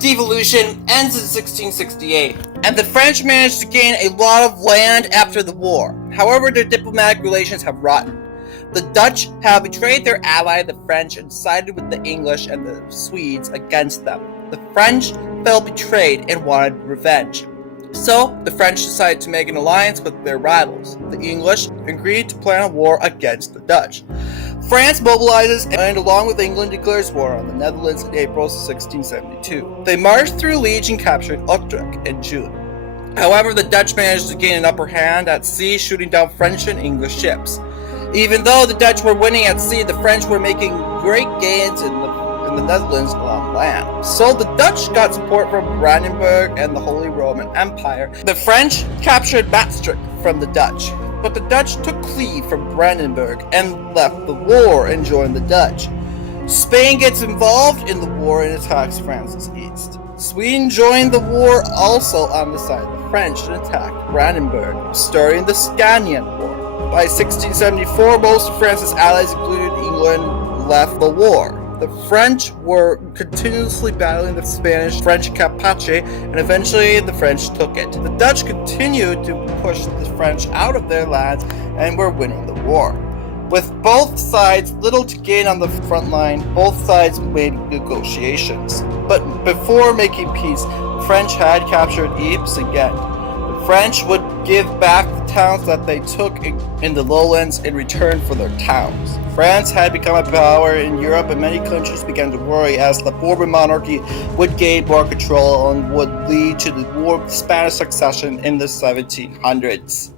devolution ends in 1668, and the French managed to gain a lot of land after the war. However, their diplomatic relations have rotten. The Dutch have betrayed their ally, the French, and sided with the English and the Swedes against them. The French felt betrayed and wanted revenge. So, the French decided to make an alliance with their rivals. The English agreed to plan a war against the Dutch. France mobilizes and, along with England, declares war on the Netherlands in April 1672. They marched through Liege and captured Utrecht in June. However, the Dutch managed to gain an upper hand at sea, shooting down French and English ships. Even though the Dutch were winning at sea, the French were making great gains in the Netherlands on land. So the Dutch got support from Brandenburg and the Holy Roman Empire. The French captured Maastricht from the Dutch, but the Dutch took Cleve from Brandenburg and left the war and joined the Dutch. Spain gets involved in the war and attacks France's east. Sweden joined the war also on the side of the French and attacked Brandenburg, starting the Scanian War. By 1674, most of France's allies, including England, left the war. The French were continuously battling the Spanish-French Campeche, and eventually the French took it. The Dutch continued to push the French out of their lands and were winning the war. With both sides little to gain on the front line, both sides made negotiations. But before making peace, the French had captured Ypres again. The French would give back the towns that they took in the lowlands in return for their towns. France had become a power in Europe, and many countries began to worry as the Bourbon monarchy would gain more control and would lead to the War of Spanish Succession in the 1700s.